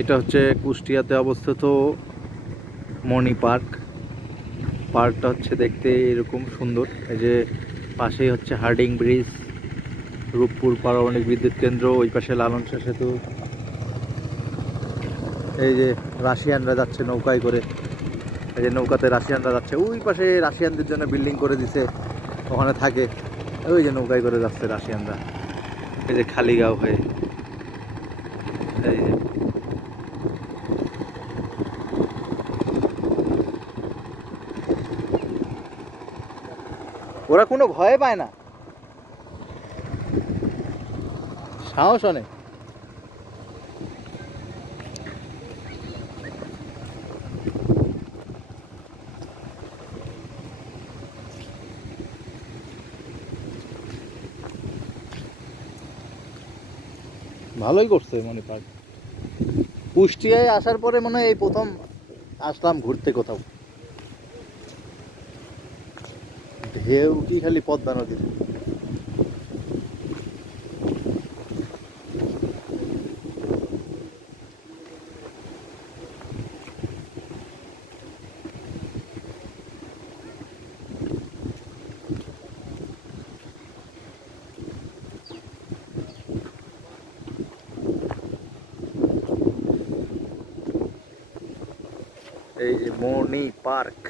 এটা হচ্ছে কুষ্টিয়াতে অবস্থিত মণি পার্ক। পার্কটা হচ্ছে দেখতে এরকম সুন্দর। এই যে পাশেই হচ্ছে হার্ডিং ব্রিজ, রূপপুর পারমাণবিক বিদ্যুৎ কেন্দ্র, ওই পাশে লালন শাহ সেতু। এই যে রাশিয়ানরা যাচ্ছে নৌকায় করে, এই যে নৌকাতে রাশিয়ানরা যাচ্ছে, ওই পাশে রাশিয়ানদের জন্য বিল্ডিং করে দিছে, ওখানে থাকে। ওই যে নৌকায় করে যাচ্ছে রাশিয়ানরা, এই যে খালিগাঁও হয়ে। এই যে ওরা কোনো ভয় পায় না, সাহস অনেক। ভালোই করছে মণি পার্ক। কুষ্টিয়ায় আসার পরে মনে হয় এই প্রথম আসলাম ঘুরতে কোথাও। ঢেউ কি খালি পদ্মা নদীর। এই যে মণি পার্ক।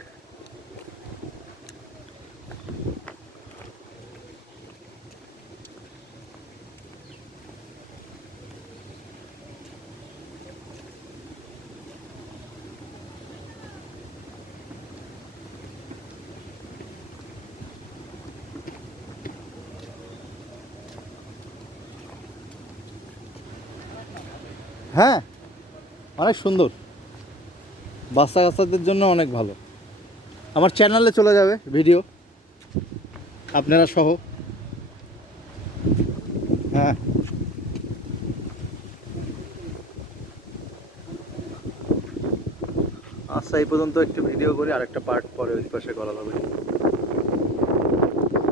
হ্যাঁ, অনেক সুন্দর, বাচ্চা কাচ্চাদের জন্য অনেক ভালো। আমার চ্যানেলে চলে যাবে ভিডিও, আপনারা সহ। হ্যাঁ, আচ্ছা এই পর্যন্ত একটু ভিডিও করি, আরেকটা পার্ট পরে ওই পাশে করা যাবে।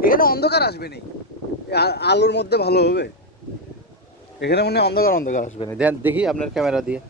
এখানে অন্ধকার আসবে না, আলোর মধ্যে ভালো হবে। এখানে মনে হয় অন্ধকার অন্ধকার আসবে না, দেখি আপনার ক্যামেরা দিয়ে।